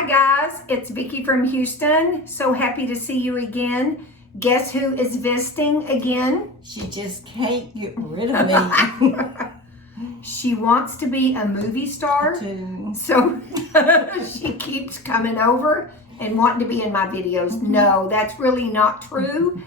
Hi guys, it's Vicki from Houston. So happy to see you again. Guess who is visiting again? She just can't get rid of me. She wants to be a movie star. So she keeps coming over and wanting to be in my videos. No, that's really not true.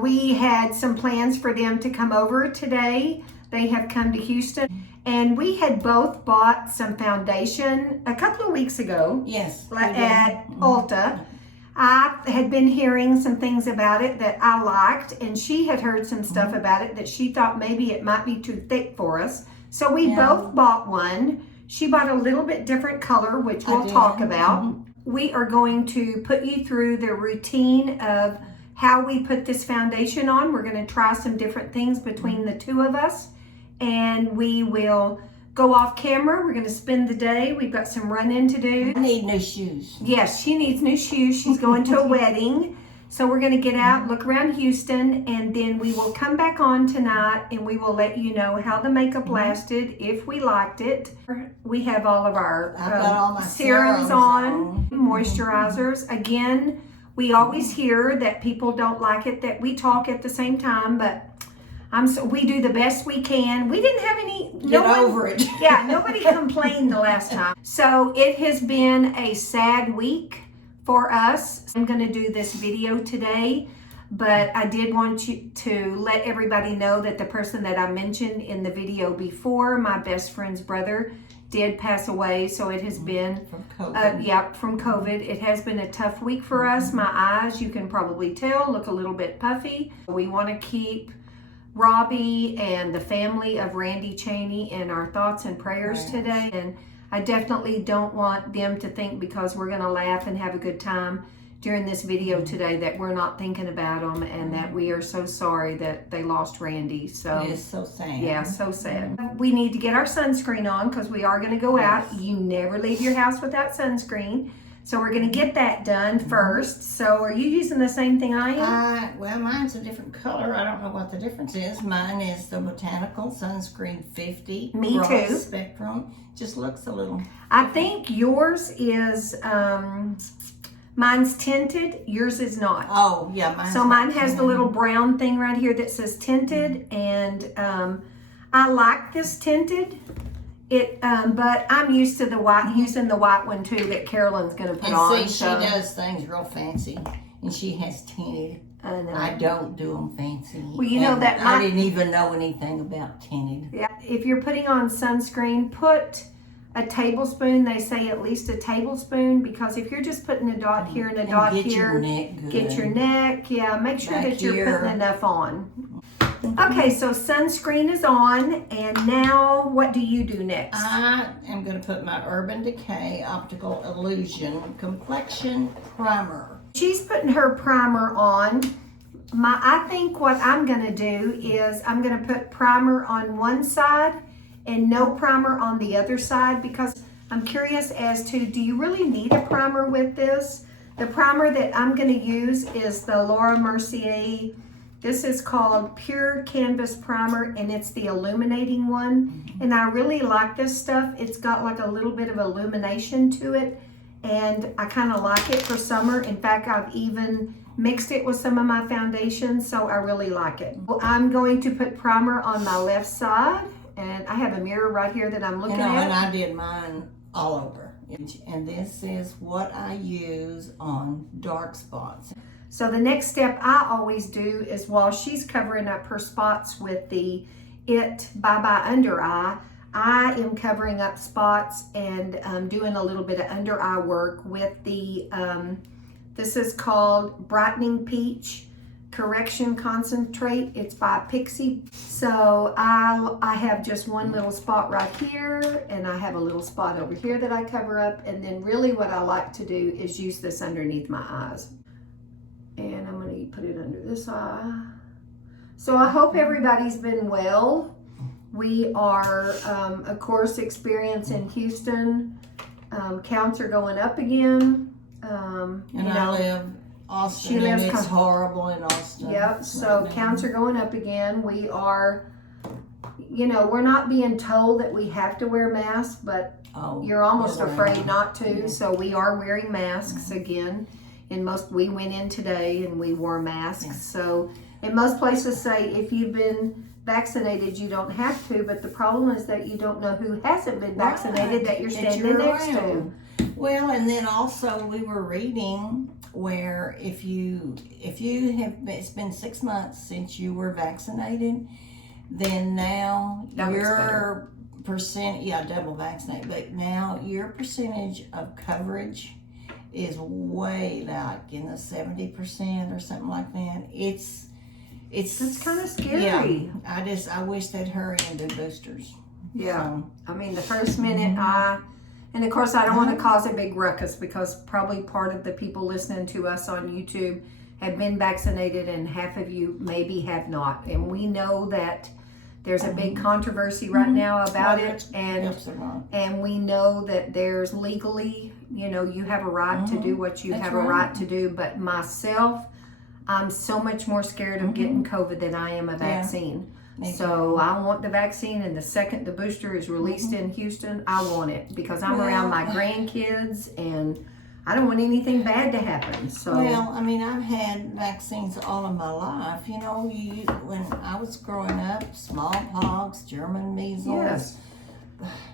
We had some plans for them to come over today. They have come to Houston. And we had both bought some foundation a couple of weeks ago. Yes. At ULTA. I had been hearing some things about it that I liked, and she had heard some stuff about it that she thought maybe it might be too thick for us. So we both bought one. She bought a little bit different color, which we'll talk about. We are going to put you through the routine of how we put this foundation on. We're going to try some different things between the two of us. And we will go off camera. We're going to spend the day. We've got some running to do. I need new shoes. Yes, she needs new shoes. She's going to a wedding. So we're going to get out, look around Houston, and then we will come back on tonight and we will let you know how the makeup lasted, if we liked it. We have all of our all my serums on, moisturizers. Again, we always hear that people don't like it, that we talk at the same time, but we do the best we can. We didn't have any. Get over it. Yeah, nobody complained the last time. So it has been a sad week for us. I'm going to do this video today, but I did want you to let everybody know that the person that I mentioned in the video before, my best friend's brother, did pass away. So it has been from COVID. From COVID. It has been a tough week for us. My eyes, you can probably tell, look a little bit puffy. We want to keep Robbie and the family of Randy Cheney in our thoughts and prayers today. And I definitely don't want them to think because we're going to laugh and have a good time during this video today that we're not thinking about them and that we are so sorry that they lost Randy. So it is so sad. Yeah, so sad. We need to get our sunscreen on because we are going to go out. You never leave your house without sunscreen. So we're going to get that done first. So are you using the same thing I am? Well, mine's a different color. I don't know what the difference is. Mine is the Botanical Sunscreen 50. Me broad too. Spectrum. Just looks a little. I think yours is, mine's tinted. Yours is not. Oh, yeah. Mine's so mine has the little brown thing right here that says tinted. And I like this tinted. But I'm used to the white, using the white one too that Carolyn's going to put on. See, she does things real fancy, and she has tinted. I don't do them fancy. Well, you know that I didn't even know anything about tinted. Yeah, if you're putting on sunscreen, put a tablespoon. They say at least a tablespoon, because if you're just putting a dot here and a dot get here, your neck good. Get your neck. Yeah, make sure Back that you're here. putting enough on. Okay, so sunscreen is on, and now what do you do next? I am going to put my Urban Decay Optical Illusion Complexion Primer. She's putting her primer on. I think what I'm going to do is I'm going to put primer on one side and no primer on the other side, because I'm curious as to, do you really need a primer with this? The primer that I'm going to use is the Laura Mercier. This is called Pure Canvas Primer, and it's the illuminating one. And I really like this stuff. It's got like a little bit of illumination to it, and I kind of like it for summer. In fact, I've even mixed it with some of my foundation, so I really like it. I'm going to put primer on my left side, and I have a mirror right here that I'm looking at. And I did mine all over. And this is what I use on dark spots. So the next step I always do is, while she's covering up her spots with the It Bye Bye Under Eye, I am covering up spots and doing a little bit of under eye work with the, this is called Brightening Peach Correction Concentrate. It's by Pixie. So I have just one little spot right here, and I have a little spot over here that I cover up. And then really what I like to do is use this underneath my eyes. And I'm going to put it under this eye. So I hope everybody's been well. We are, of course, experiencing Houston. Counts are going up again. I live Austin, she lives and it's horrible in Austin. Yep, so counts are going up again. We are you know, we're not being told that we have to wear masks, but you're almost afraid not to. So we are wearing masks again. In we went in today and we wore masks. So in most places say if you've been vaccinated, you don't have to, but the problem is that you don't know who hasn't been vaccinated that you're standing next to. Well, and then also we were reading where if you have, it's been 6 months since you were vaccinated, then now your double vaccinated, but now your percentage of coverage is way like in the 70% or something like that. It's kind of scary. Yeah, I wish they'd hurry and do boosters. Yeah. So, I mean, the first minute and of course I don't want to cause a big ruckus because probably part of the people listening to us on YouTube have been vaccinated and half of you maybe have not. And we know that there's a big controversy right now about it. And we know that there's legally, you know, you have a right to do what you have a right to do. But myself, I'm so much more scared of getting COVID than I am a vaccine. So I want the vaccine, and the second the booster is released in Houston, I want it because I'm around my grandkids and I don't want anything bad to happen. So well, I mean, I've had vaccines all of my life. You know, when I was growing up, smallpox, German measles,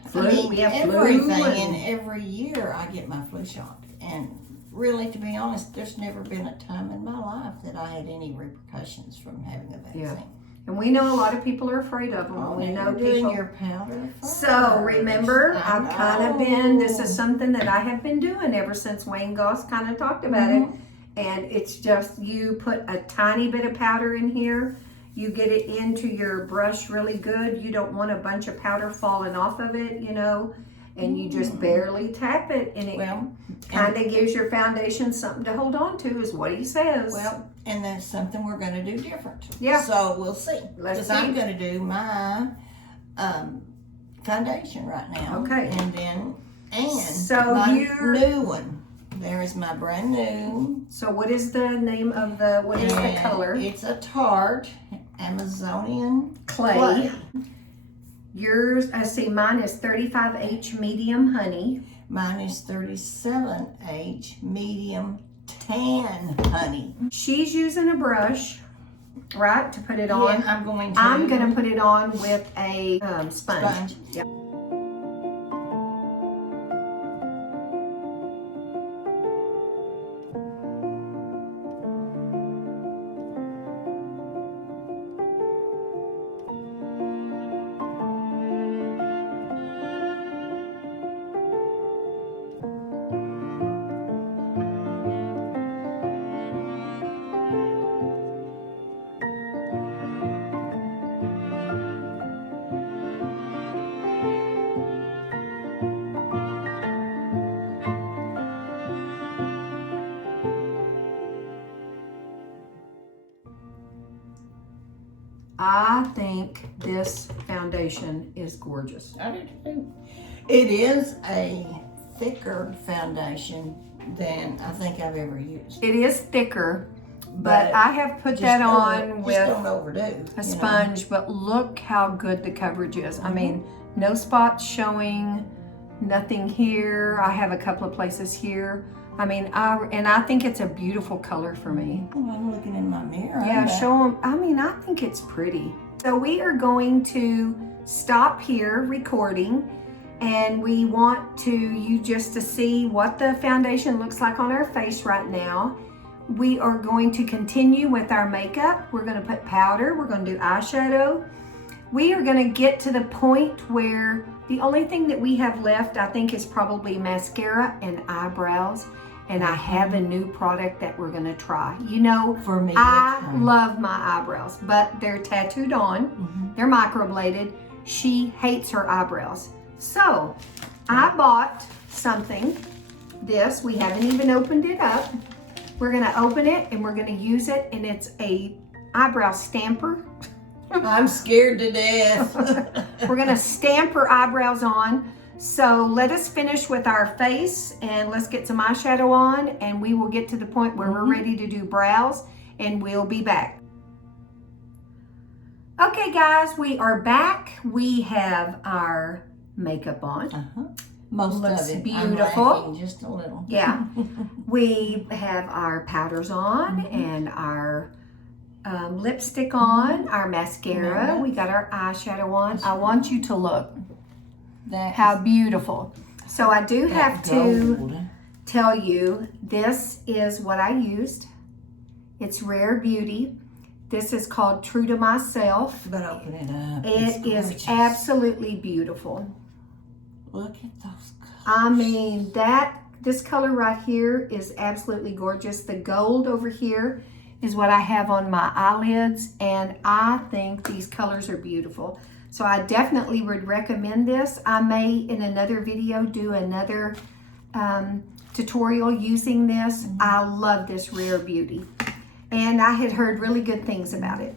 flu, everything, and every year I get my flu shot. And really, to be honest, there's never been a time in my life that I had any repercussions from having a vaccine. Yeah. And we know a lot of people are afraid of them. We know doing your powder first. So remember, I've kind of been, this is something that I have been doing ever since Wayne Goss kind of talked about it. And it's just, you put a tiny bit of powder in here. You get it into your brush really good. You don't want a bunch of powder falling off of it, you know. And you just barely tap it, and it kind of gives your foundation something to hold on to, is what he says. Well, and that's something we're going to do different. Yeah. So we'll see. Let's see. I'm going to do my foundation right now. Okay. And then, so my new one. There is my brand new. So what is the name of what is the color? It's a Tarte Amazonian clay. Yours, I see, mine is 35H medium honey. Mine is 37H medium tan honey. She's using a brush, right, to put it on. Yeah, I'm going to put it on with a sponge. Yep. I think this foundation is gorgeous. I do too. It is a thicker foundation than I think I've ever used. It is thicker, but I have put that on with a sponge, but look how good the coverage is. I mean, no spots showing, nothing here. I have a couple of places here. I mean, I think it's a beautiful color for me. Oh, I'm looking in my mirror. Yeah, show them. I mean, I think it's pretty. So we are going to stop here recording, and we want you just to see what the foundation looks like on our face right now. We are going to continue with our makeup. We're going to put powder. We're going to do eyeshadow. We are going to get to the point where the only thing that we have left, I think, is probably mascara and eyebrows. And I have a new product that we're gonna try. You know, for me, I love my eyebrows, but they're tattooed on. They're microbladed. She hates her eyebrows. So I bought something. We haven't even opened it up. We're gonna open it and we're gonna use it, and it's a eyebrow stamper. I'm scared to death. We're gonna stamp her eyebrows on. So let us finish with our face, and let's get some eyeshadow on, and we will get to the point where we're ready to do brows, and we'll be back. Okay. Okay, guys, we are back. We have our makeup on. Most Looks of it. beautiful. I'm lacking just a little. Yeah. We have our powders on and our lipstick on, our mascara. We got our eyeshadow on. I want you to look how beautiful. So I do have to tell you, this is what I used. It's Rare Beauty. This is called True to Myself. But open it up. It is absolutely beautiful. Look at those colors. I mean, this color right here is absolutely gorgeous. The gold over here is what I have on my eyelids, and I think these colors are beautiful. So I definitely would recommend this. I may, in another video, do another tutorial using this. I love this Rare Beauty, and I had heard really good things about it.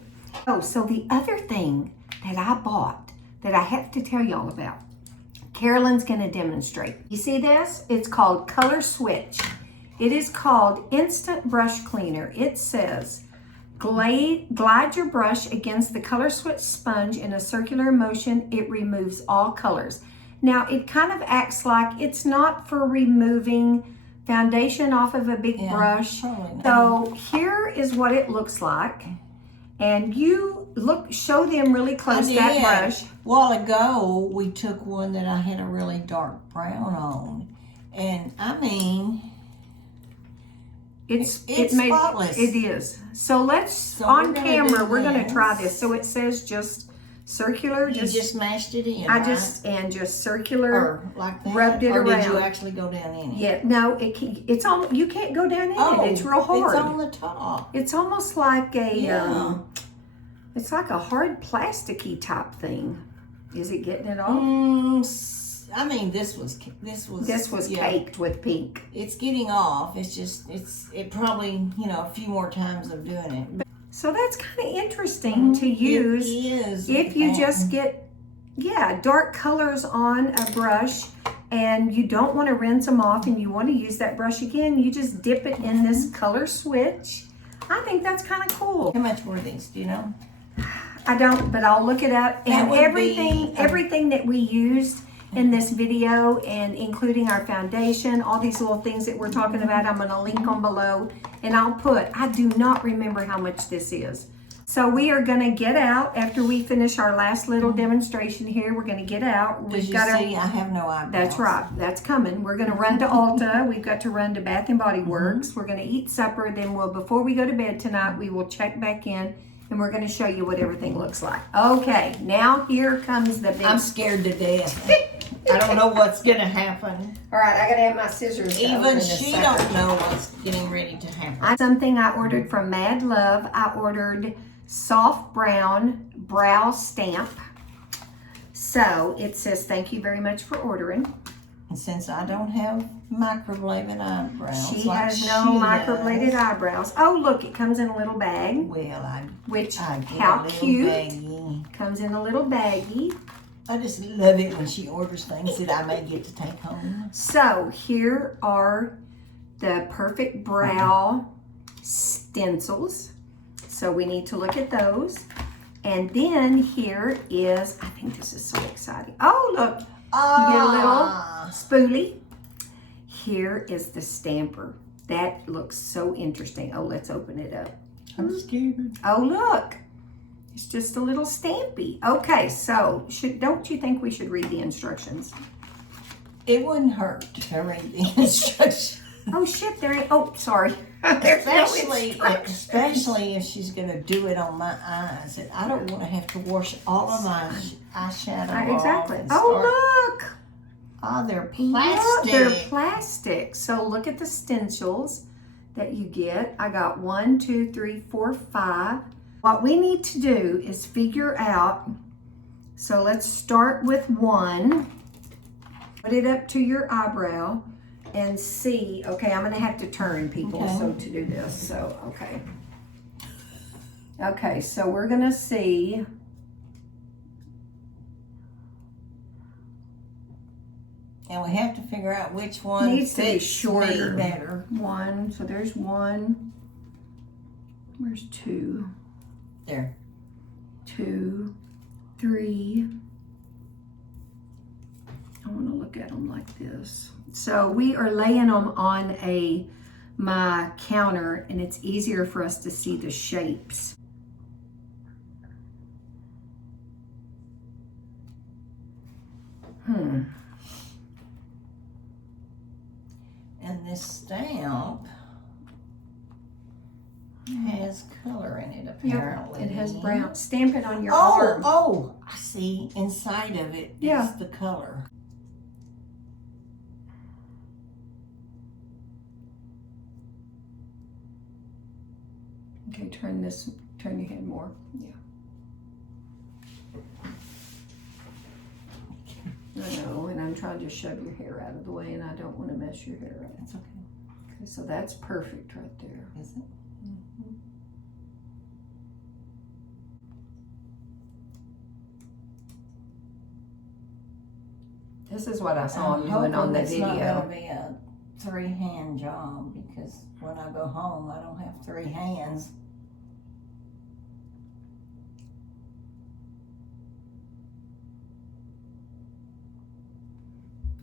Oh, so the other thing that I bought that I have to tell y'all about, Carolyn's gonna demonstrate. You see this? It's called Color Switch. It is called Instant Brush Cleaner. It says, glide your brush against the Color Switch sponge in a circular motion. It removes all colors. Now, it kind of acts like it's not for removing foundation off of a big brush. So here is what it looks like. And you show them really close that brush. A while ago, we took one that I had a really dark brown on. And I mean, it's spotless. It is. So on camera, we're gonna try this. So it says just circular. You just mashed it in, just circular. Or like that. Rubbed it or around. Did you actually go down in it? Yeah, no, it's on. You can't go down in it. It's real hard. It's on the top. It's almost like it's like a hard plasticky type thing. Is it getting it off? I mean, this was caked with pink. It's getting off. It's just it probably a few more times of doing it. So that's kind of interesting to use. It is. If you just get dark colors on a brush and you don't want to rinse them off and you want to use that brush again, you just dip it in this Color Switch. I think that's kind of cool. How much were these? Do you know? I don't, but I'll look it up. And everything that we used in this video, and including our foundation, all these little things that we're talking about, I'm going to link them below. And I do not remember how much this is. So we are going to get out after we finish our last little demonstration here. We're going to get out. I have no eyebrows. That's right. That's coming. We're going to run to Ulta. We've got to run to Bath and Body Works. We're going to eat supper. Then before we go to bed tonight, we will check back in. And we're going to show you what everything looks like. Okay, now here comes the big... I'm scared to death. I don't know what's going to happen. All right, I got to have my scissors. Even she don't know what's getting ready to happen. Something I ordered from MADLUVV. I ordered soft brown brow stamp. So it says, thank you very much for ordering. And since I don't have microbladed eyebrows, she has no microbladed eyebrows. Oh, look, it comes in a little bag. Well, how cute. Baggie. Comes in a little baggie. I just love it when she orders things that I may get to take home. So here are the Perfect Brow stencils. So we need to look at those. And then here is, I think this is so exciting. Oh, look. You get a little spoolie. Here is the stamper. That looks so interesting. Oh, let's open it up. I'm scared. Oh, look. It's just a little stampy. Okay, so don't you think we should read the instructions? It wouldn't hurt to read the instructions. Oh, shit, there ain't, oh, sorry. Especially if she's going to do it on my eyes. And I don't want to have to wash all of my eyeshadow exactly. off. Oh, look. Oh, they're plastic. Look, they're plastic. So look at the stencils that you get. I got 1, 2, 3, 4, 5. What we need to do is figure out, so let's start with 1. Put it up to your eyebrow and see. Okay, I'm going to have to turn people so to do this. So, okay. Okay, so we're going to see. And we have to figure out which one needs to be shorter. Better. 1, so there's 1. Where's 2? There. 2, 3. I want to look at them like this. So we are laying them on my counter, and it's easier for us to see the shapes. And this stamp has color in it, apparently. Yep, it has brown. Stamp it on your arm. Oh, I see. Inside of it is the color. Okay, turn your head more. Yeah. I know, and I'm trying to shove your hair out of the way, and I don't want to mess your hair up. That's okay. Okay, so that's perfect right there. Is it? Mm-hmm. This is what I saw him doing on the video. It's not going to be a 3-hand job, because when I go home, I don't have 3 hands.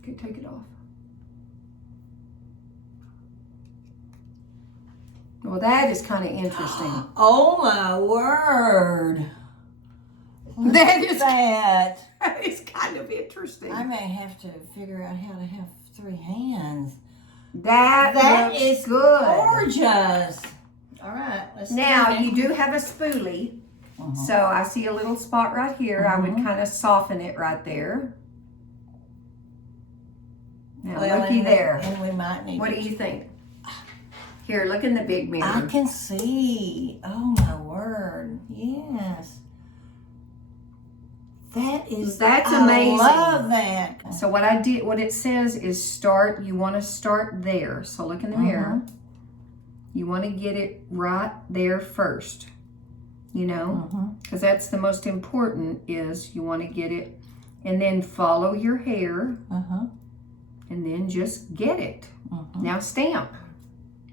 Okay, take it off. Well, that is kind of interesting. Oh my word! That is that. That is kind of interesting. I may have to figure out how to have 3 hands. That looks is good. Gorgeous. All right, let's Now try it. you do have a spoolie, so I see a little spot right here. I would kind of soften it right there. Now looky there. And we might need. What do you think? Here, look in the big mirror. I can see. Oh my word! Yes. That's amazing. I love that. So what it says is start. You want to start there. So look in the mirror. You want to get it right there first. You know, because that's the most important. Is you want to get it, and then follow your hair, and then just get it. Now stamp.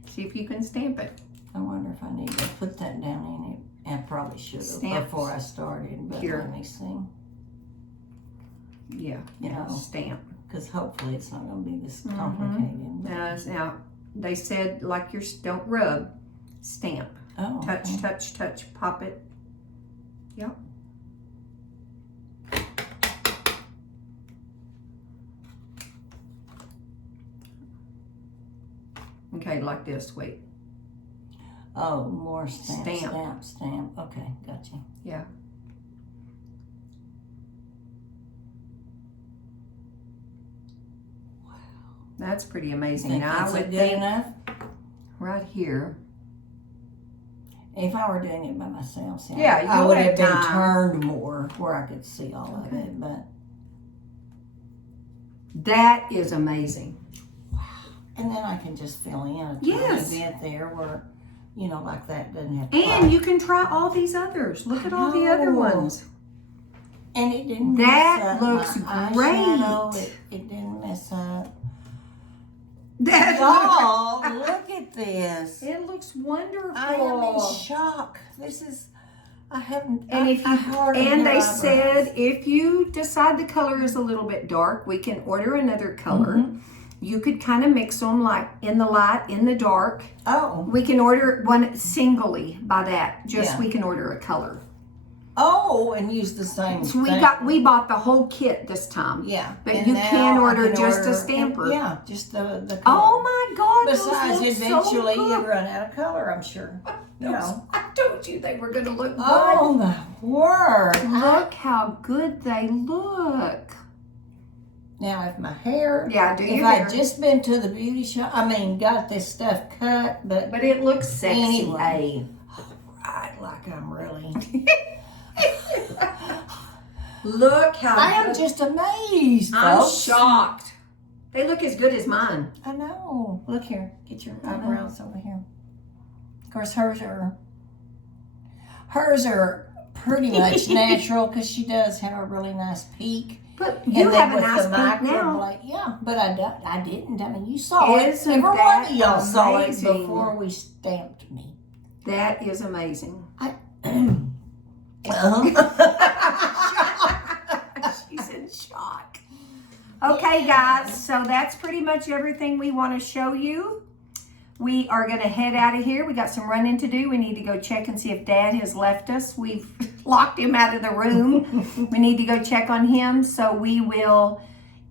See if you can stamp it. I wonder if I need to put that down in it. I probably should have before I started, but let me see. Yeah, stamp. Because hopefully it's not going to be this complicated. Now, they said like don't rub, stamp. Oh, touch, touch, touch, pop it. Yep. Okay, like this, wait. Oh, more stamp. Okay, gotcha. Yeah. Wow. That's pretty amazing. Now I would think enough? Right here. If I were doing it by myself, I would have been turned more where I could see all of it, but that is amazing. And then I can just fill in a tiny bit there where, like that doesn't have to. And you can try all these others. Look at all the other ones. And it didn't that mess up looks my great. eyeshadow. It didn't mess up. That look at this. It looks wonderful. I am in shock. This is, I haven't, and they said if you decide the color is a little bit dark, we can order another color. You could kind of mix them like in the light, in the dark. Oh. We can order one singly by that. We can order a color. Oh, and use the same thing. We bought the whole kit this time. Yeah. But you can order just a stamper. Yeah, just the color. Oh my God. Besides, eventually you'd run out of color, I'm sure. I told you they were going to look good. Oh my word. Look how good they look. Now, if my hair, if I'd just been to the beauty shop, got this stuff cut, but it looks sexy. Anyway, right, like I'm really. Look how I am just amazed. I'm shocked. They look as good as mine. I know. Look here. Get your eyebrows over here. Of course, hers are pretty much natural because she does have a really nice peak. But you have a nice peak now. Yeah, but I didn't. I mean, you saw it. Isn't Every one of y'all that saw it amazing? before we stamped me. That is amazing. She's in shock. Okay, guys, so that's pretty much everything we want to show you. We are going to head out of here. We got some running to do. We need to go check and see if Dad has left us. We've locked him out of the room. We need to go check on him. So we will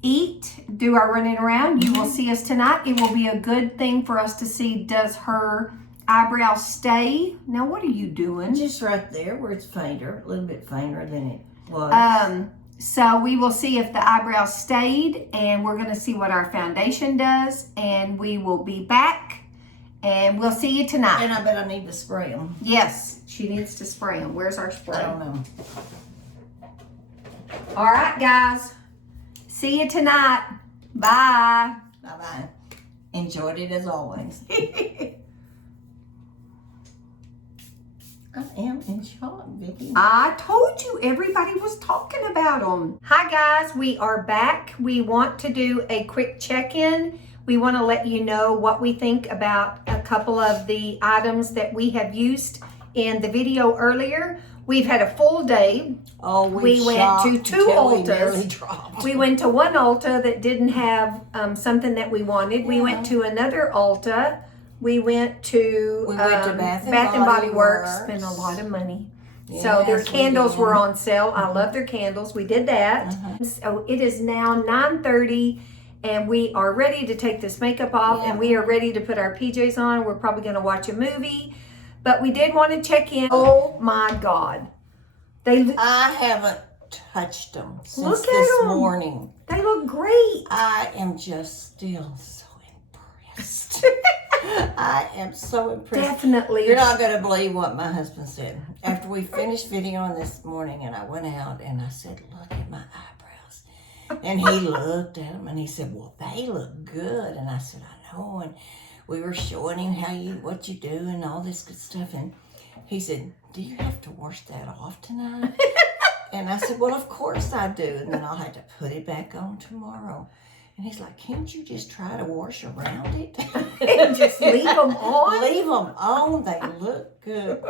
eat, do our running around. You will see us tonight. It will be a good thing for us to see, does her eyebrow stay? Now, what are you doing? Just right there where it's fainter, a little bit fainter than it was. So we will see if the eyebrows stayed, and we're going to see what our foundation does, and we will be back. And we'll see you tonight. And I bet I need to spray them. Yes, she needs to spray them. Where's our spray? I don't know. All right, guys. See you tonight. Bye. Bye-bye. Enjoyed it as always. I am in shock, Vicki. I told you everybody was talking about them. Hi, guys. We are back. We want to do a quick check-in. We want to let you know what we think about a couple of the items that we have used in the video earlier. We've had a full day. Oh, we went to two Ultas. We went to one Ulta that didn't have something that we wanted. Yeah. We went to another Ulta. We went to Bath and Body Works. Spent a lot of money. Yes, so their candles were on sale. I love their candles. We did that. So it is now 9:30. And we are ready to take this makeup off, and we are ready to put our PJs on. We're probably going to watch a movie, but we did want to check in. Oh my God. I haven't touched them since this morning. They look great. I am just still so impressed. I am so impressed. Definitely. You're not going to believe what my husband said. After we finished videoing this morning, and I went out and I said, look at my eyebrows. And he looked at them and he said, well, they look good. And I said, I know. And we were showing him what you do and all this good stuff. And he said, do you have to wash that off tonight? And I said, well, of course I do. And then I'll have to put it back on tomorrow. And he's like, can't you just try to wash around it? And just leave them on? Leave them on. They look good.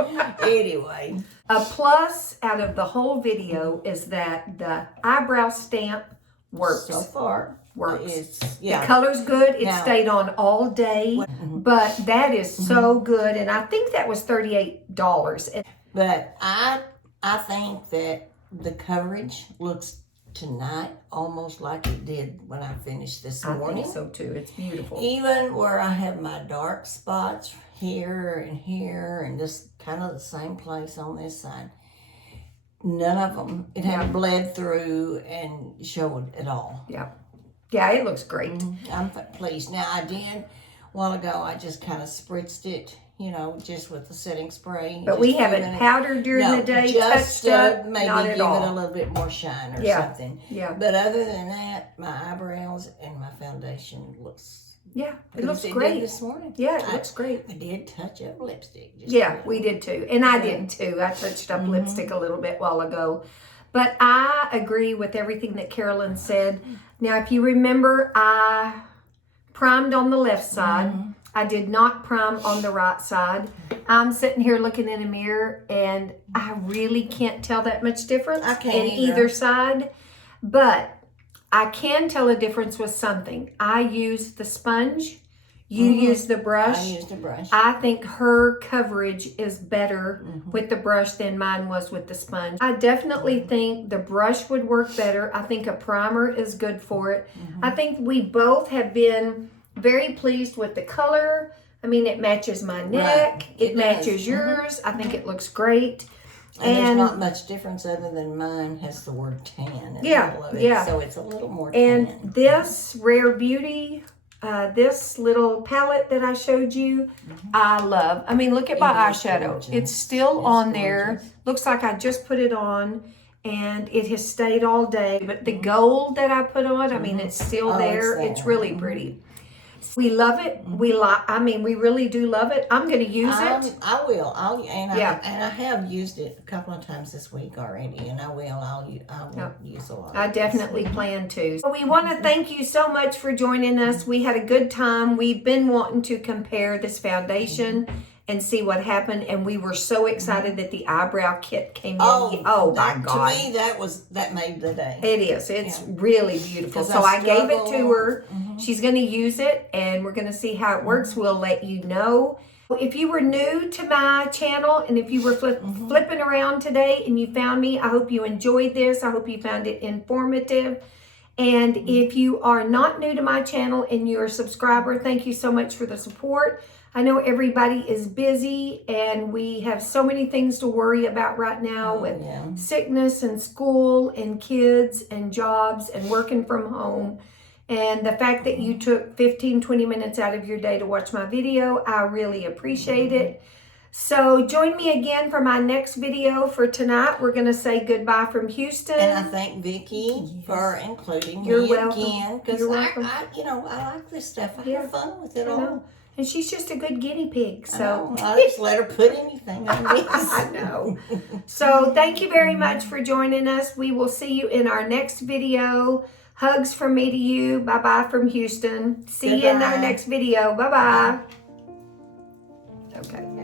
Anyway. A plus out of the whole video is that the eyebrow stamp works. So far. Works. The color's good. It stayed on all day. But that is so good. And I think that was $38. But I think that the coverage looks tonight almost like it did when I finished this morning. I think so too. It's beautiful. Even where I have my dark spots here and just kind of the same place on this side. None of them, it had bled through and showed at all. Yeah. Yeah, it looks great. I'm pleased. Now, I did, a while ago, I just kind of spritzed it, just with the setting spray. But we haven't powdered during the day, touched up, maybe not give at all. it a little bit more shine or something. Yeah. But other than that, my eyebrows and my foundation looks it looks great. This morning. Yeah, it looks great. I did touch up lipstick. We did too. And I did too. I touched up lipstick a little bit while ago. But I agree with everything that Carolyn said. Now, if you remember, I primed on the left side. I did not prime on the right side. I'm sitting here looking in a mirror, and I really can't tell that much difference in either side. But I can tell a difference with something. I used the sponge. You used the brush. I used the brush. I think her coverage is better with the brush than mine was with the sponge. I definitely think the brush would work better. I think a primer is good for it. I think we both have been very pleased with the color. I mean, it matches my neck. It matches yours. I think it looks great. And there's not much difference other than mine has the word tan in the middle of it. So it's a little more tan. And this Rare Beauty, this little palette that I showed you, I love. I mean, look at my eyeshadow. Gorgeous. It's still on there. Looks like I just put it on. And it has stayed all day. But the gold that I put on, I mean, it's still there. It's really pretty. We love it. We really do love it. I'm going to use it. I will. I have used it a couple of times this week already, and I will. I'll use a lot. I definitely plan to. So we want to thank you so much for joining us. We had a good time. We've been wanting to compare this foundation and see what happened. And we were so excited that the eyebrow kit came in. Oh my God. To me, that made the day. It is. It's really beautiful. So I gave it to her. She's going to use it, and we're going to see how it works. We'll let you know. If you were new to my channel, and if you were flipping around today and you found me, I hope you enjoyed this. I hope you found it informative. And if you are not new to my channel and you're a subscriber, thank you so much for the support. I know everybody is busy and we have so many things to worry about right now with sickness and school and kids and jobs and working from home. And the fact that you took 15-20 minutes out of your day to watch my video, I really appreciate it. So join me again for my next video. For tonight, we're going to say goodbye from Houston. And I thank Vicki for including You're me welcome. again. Because You're welcome. I like this stuff. I have fun with it all. And she's just a good guinea pig. So I just let her put anything on this. I know. So thank you very much for joining us. We will see you in our next video. Hugs from me to you. Bye-bye from Houston. See you in our next video. Bye-bye. Okay.